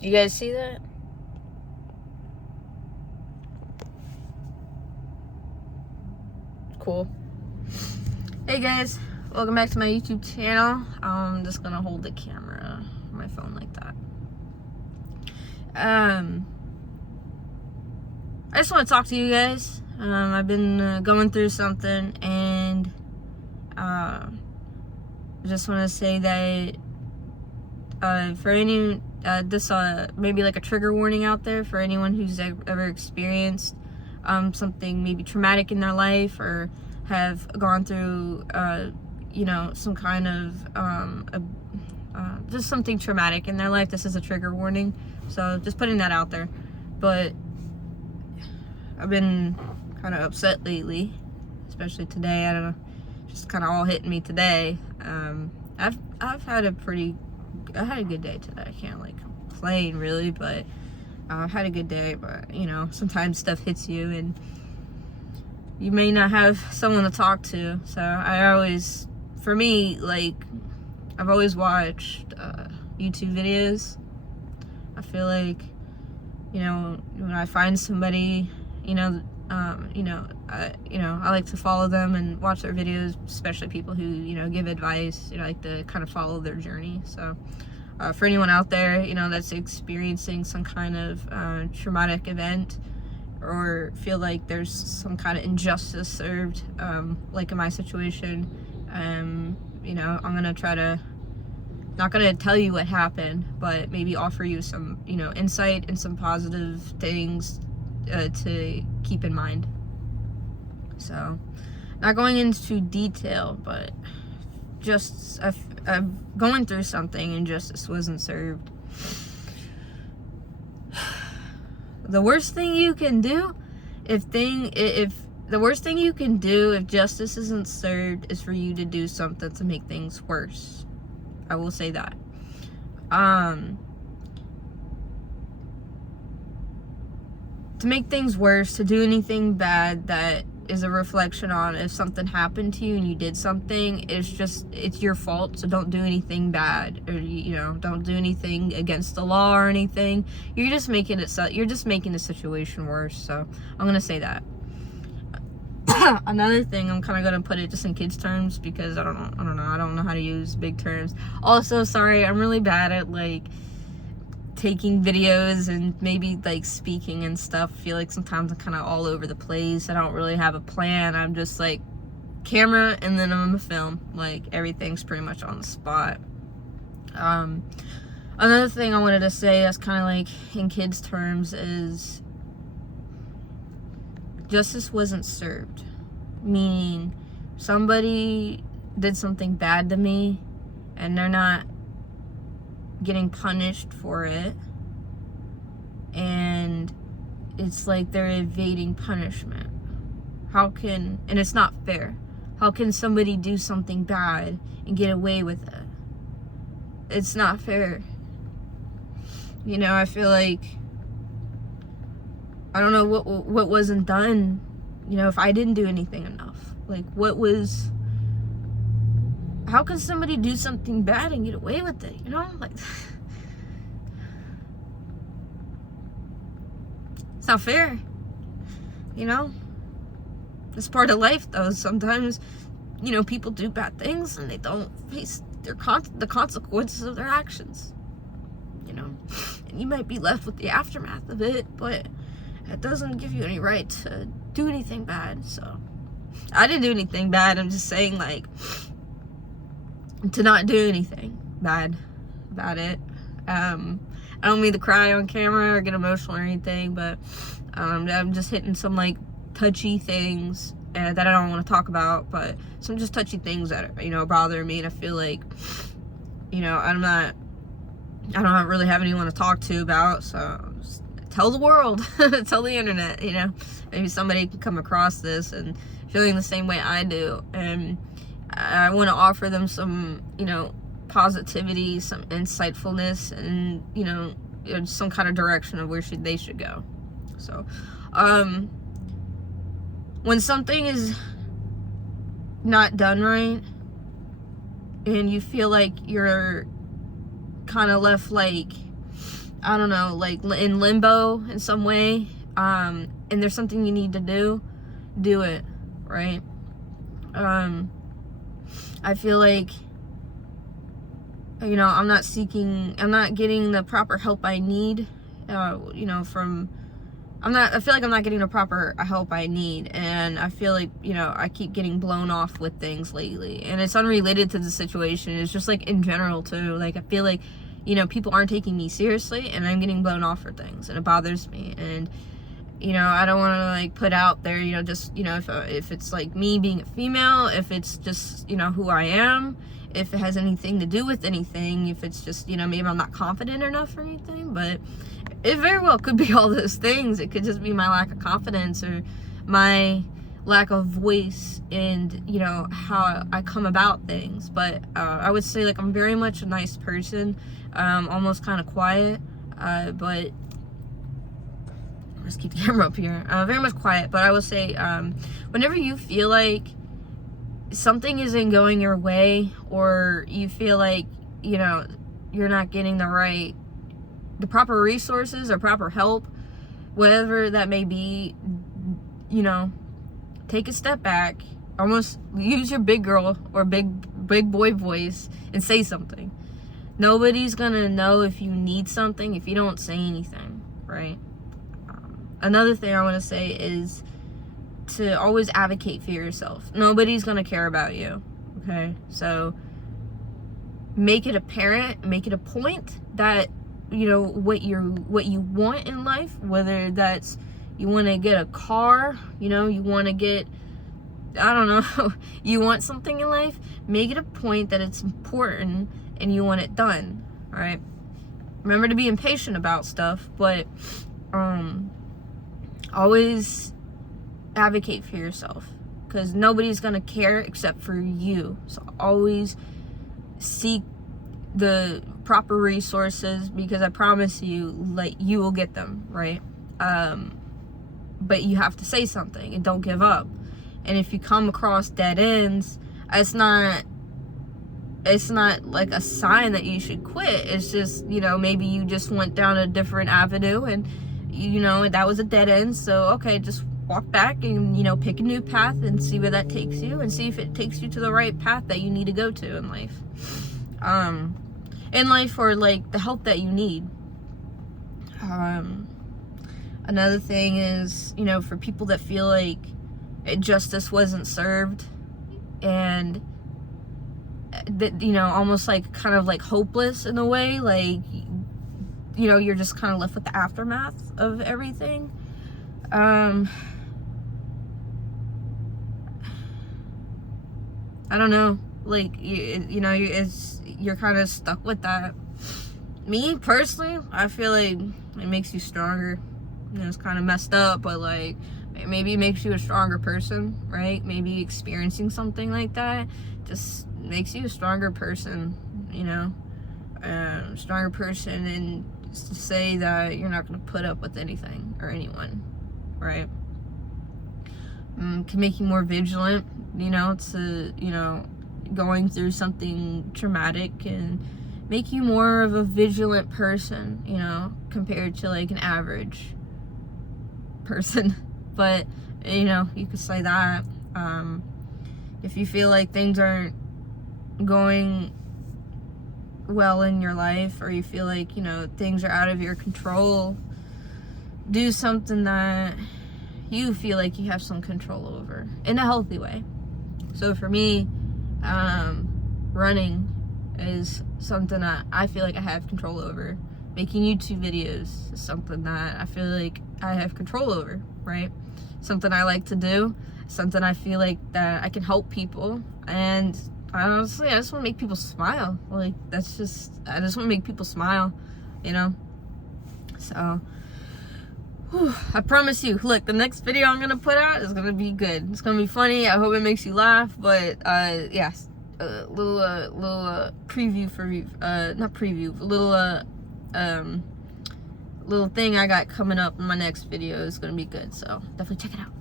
You guys see that? Cool. Hey guys, welcome back to my YouTube channel. I'm just gonna hold the camera on my phone like that. I just want to talk to you guys. I've been going through something, and I just want to say that for any this maybe like a trigger warning out there for anyone who's ever experienced something maybe traumatic in their life, or have gone through some kind of just something traumatic in their life. This is a trigger warning, so just putting that out there. But I've been kind of upset lately, especially today. I don't know, just kind of all hitting me today. I've had a good day today. I can't like complain really, but I've had a good day. But sometimes stuff hits you, and you may not have someone to talk to. So for me, like, I've always watched YouTube videos. I feel like when I find somebody, I like to follow them and watch their videos, especially people who, give advice. I like to kind of follow their journey. So for anyone out there, that's experiencing some kind of traumatic event, or feel like there's some kind of injustice served, like in my situation, I'm gonna try to, not gonna tell you what happened, but maybe offer you some, insight and some positive things to keep in mind. So, not going into detail, but just I'm going through something and justice wasn't served. The worst thing you can do if justice isn't served is for you to do something to make things worse. I will say that. To make things worse, to do anything bad that is a reflection on if something happened to you and you did something, it's your fault. So don't do anything bad, or don't do anything against the law or anything. You're just making the situation worse. So I'm gonna say that. Another thing, I'm kind of gonna put it just in kids terms, because I don't know how to use big terms. Also, sorry, I'm really bad at like taking videos and maybe like speaking and stuff. I feel like sometimes I'm kind of all over the place. I don't really have a plan. I'm just like camera, and then I'm gonna film. Like, everything's pretty much on the spot. Another thing I wanted to say that's kind of like in kids terms is justice wasn't served. Meaning somebody did something bad to me and they're not getting punished for it, and it's like they're evading punishment. And it's not fair. How can somebody do something bad and get away with it? It's not fair. I feel like, I don't know what wasn't done. If I didn't do anything enough, like, how can somebody do something bad and get away with it? Like, it's not fair. It's part of life, though. Sometimes, people do bad things and they don't face the consequences of their actions. And you might be left with the aftermath of it, but it doesn't give you any right to do anything bad. So I didn't do anything bad. I'm just saying, like, to not do anything bad about it. I don't mean to cry on camera or get emotional or anything, but I'm just hitting some like touchy things that I don't want to talk about, but some just touchy things that bother me, and I feel like I don't really have anyone to talk to about, so just tell the world, tell the internet, maybe somebody can come across this and feeling the same way I do, and I want to offer them some, positivity, some insightfulness, and, some kind of direction of where they should go. So, when something is not done right, and you feel like you're kind of left like I don't know, like in limbo in some way, and there's something you need to do it, right? I feel like, you know, I'm not getting the proper help I need, you know, I feel like I'm not getting the proper help I need, and I feel like, you know, I keep getting blown off with things lately, and it's unrelated to the situation. It's just like in general too. Like, I feel like, you know, people aren't taking me seriously, and I'm getting blown off for things, and it bothers me. And, you know, I don't want to like put out there, you know, just, you know, if it's like me being a female, if it's just, you know, who I am, if it has anything to do with anything, if it's just, you know, maybe I'm not confident enough or anything, but it very well could be all those things. It could just be my lack of confidence or my lack of voice and, you know, how I come about things. But I would say, like, I'm very much a nice person, almost kind of quiet, but let's keep the camera up here. Very much quiet, but I will say, whenever you feel like something isn't going your way, or you feel like, you know, you're not getting the proper resources or proper help, whatever that may be, you know, take a step back, almost use your big girl or big boy voice and say something. Nobody's gonna know if you need something if you don't say anything, right? Another thing I want to say is to always advocate for yourself. Nobody's gonna care about you, okay? So make it apparent, make it a point that, you know, what you want in life, whether that's you want to get a car, you know, you want to get, I don't know, you want something in life, make it a point that it's important and you want it done, all right? Remember to be impatient about stuff, but always advocate for yourself, because nobody's gonna care except for you. So always seek the proper resources, because I promise you, like, you will get them, right? But you have to say something and don't give up. And if you come across dead ends, it's not like a sign that you should quit. It's just, you know, maybe you just went down a different avenue and, you know, that was a dead end. So okay, just walk back and, you know, pick a new path and see where that takes you, and see if it takes you to the right path that you need to go to in life. Or like the help that you need. Another thing is, you know, for people that feel like justice wasn't served, and that, you know, almost like kind of like hopeless in a way, like, you know, you're just kind of left with the aftermath of everything. I don't know, like, you know, you're kind of stuck with that. Me personally, I feel like it makes you stronger. You know, it's kind of messed up, but like, maybe it makes you a stronger person, right? Maybe experiencing something like that just makes you a stronger person, you know, stronger person, and to say that you're not going to put up with anything or anyone, right? Can make you more vigilant, you know, to, you know, going through something traumatic, and make you more of a vigilant person, you know, compared to like an average person. But, you know, you could say that. If you feel like things aren't going well in your life, or you feel like, you know, things are out of your control, do something that you feel like you have some control over in a healthy way. So for me, running is something that I feel like I have control over. Making YouTube videos is something that I feel like I have control over, right? Something I like to do, something I feel like that I can help people, and honestly, I just want to make people smile. Like, I just want to make people smile, you know? So, I promise you, look, the next video I'm gonna put out is gonna be good. It's gonna be funny. I hope it makes you laugh. But yes, little preview for not preview, little thing I got coming up in my next video is gonna be good. So definitely check it out.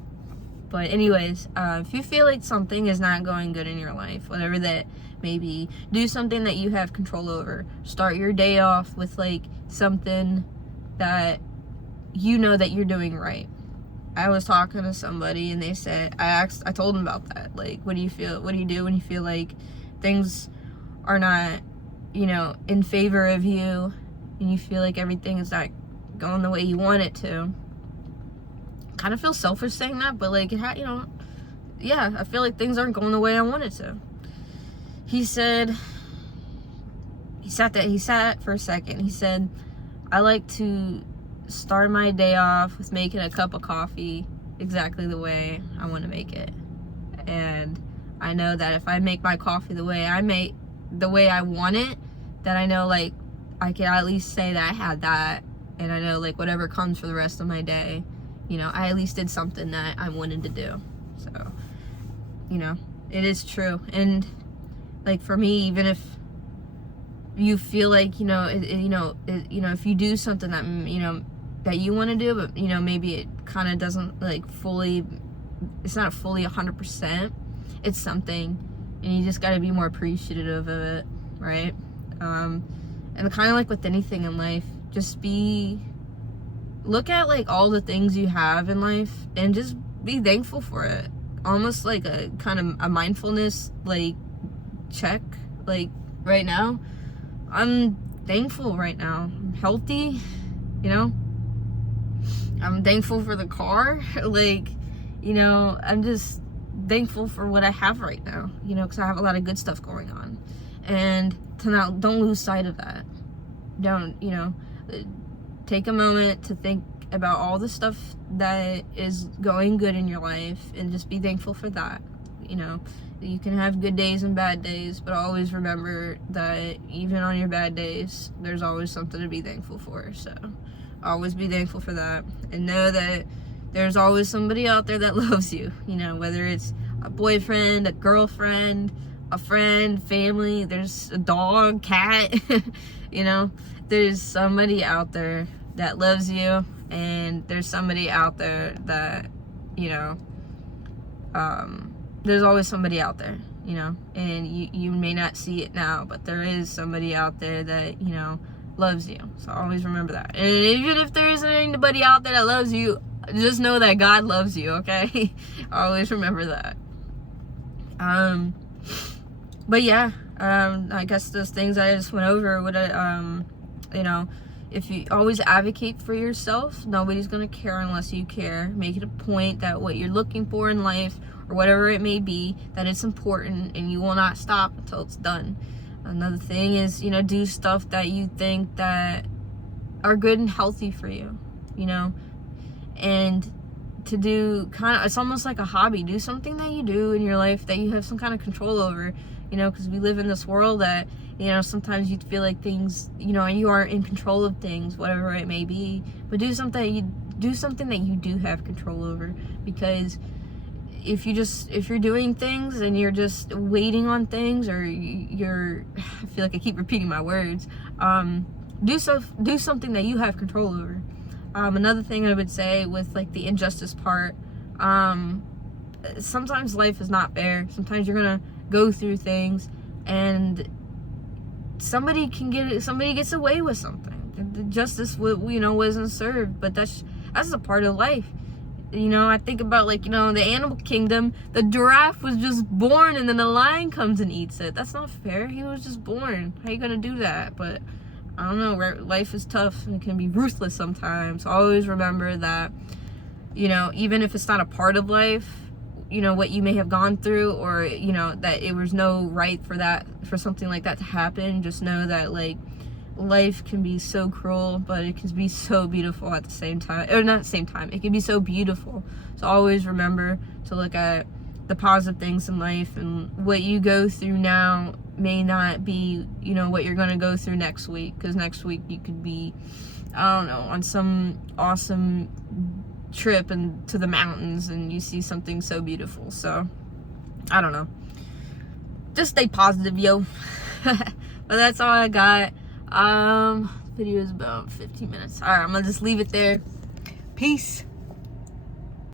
But anyways, if you feel like something is not going good in your life, whatever that maybe. Do something that you have control over. Start your day off with like something that you know that you're doing right. I was talking to somebody and they said, I told them about that. Like, what do you do when you feel like things are not, you know, in favor of you, and you feel like everything is not going the way you want it to? Kind of feel selfish saying that, but like, you know, yeah, I feel like things aren't going the way I want it to. He said, he sat for a second. He said, I like to start my day off with making a cup of coffee exactly the way I want to make it. And I know that if I make my coffee the way I want it, that I know like I can at least say that I had that, and I know like whatever comes for the rest of my day, you know, I at least did something that I wanted to do. So, you know, it is true. And like for me, even if you feel like, you know, if you do something that, you know, that you want to do, but, you know, maybe it kind of doesn't like it's not fully 100%, it's something, and you just got to be more appreciative of it, right? And kind of like with anything in life, just look at like all the things you have in life and just be thankful for it. Almost like a kind of a mindfulness like check. Like right now, I'm thankful right now. I'm healthy, you know. I'm thankful for the car. Like, you know, I'm just thankful for what I have right now, you know, because I have a lot of good stuff going on. And don't lose sight of that. Don't, you know, take a moment to think about all the stuff that is going good in your life and just be thankful for that. You know, you can have good days and bad days, but always remember that even on your bad days, there's always something to be thankful for. So always be thankful for that, and know that there's always somebody out there that loves you, you know, whether it's a boyfriend, a girlfriend, a friend, family, there's a dog, cat, you know, there's somebody out there that loves you, and there's somebody out there that, you know, there's always somebody out there, you know, and you may not see it now, but there is somebody out there that, you know, loves you. So always remember that. And even if there isn't anybody out there that loves you, just know that God loves you, okay? Always remember that. But yeah, I guess those things I just went over, you know, if you always advocate for yourself, nobody's gonna care unless you care. Make it a point that what you're looking for in life, or whatever it may be, that it's important, and you will not stop until it's done. Another thing is, you know, do stuff that you think that are good and healthy for you, you know, and to do it's almost like a hobby. Do something that you do in your life that you have some kind of control over, you know, because we live in this world that, you know, sometimes you feel like things, you know, you aren't in control of things, whatever it may be, but do something that you do have control over. Because if you're doing things and you're just waiting on things, or I feel like I keep repeating my words, do something that you have control over. Another thing I would say with like the injustice part, sometimes life is not fair. Sometimes you're gonna go through things and somebody gets away with something. The justice, you know, wasn't served, but that's a part of life. You know, I think about, like, you know, the animal kingdom, the giraffe was just born and then the lion comes and eats it. That's not fair. He was just born. How you gonna do that? But I don't know, life is tough and it can be ruthless sometimes. Always remember that, you know, even if it's not a part of life, you know, what you may have gone through, or, you know, that it was no right for something like that to happen, just know that, like, life can be so cruel, but it can be so beautiful at the same time. Or not at the same time, it can be so beautiful. So always remember to look at the positive things in life, and what you go through now may not be, you know, what you're going to go through next week, because next week you could be, I don't know, on some awesome trip and to the mountains, and you see something so beautiful. So I don't know, just stay positive, yo. But that's all I got. Video is about 15 minutes. All right, I'm gonna just leave it there. Peace.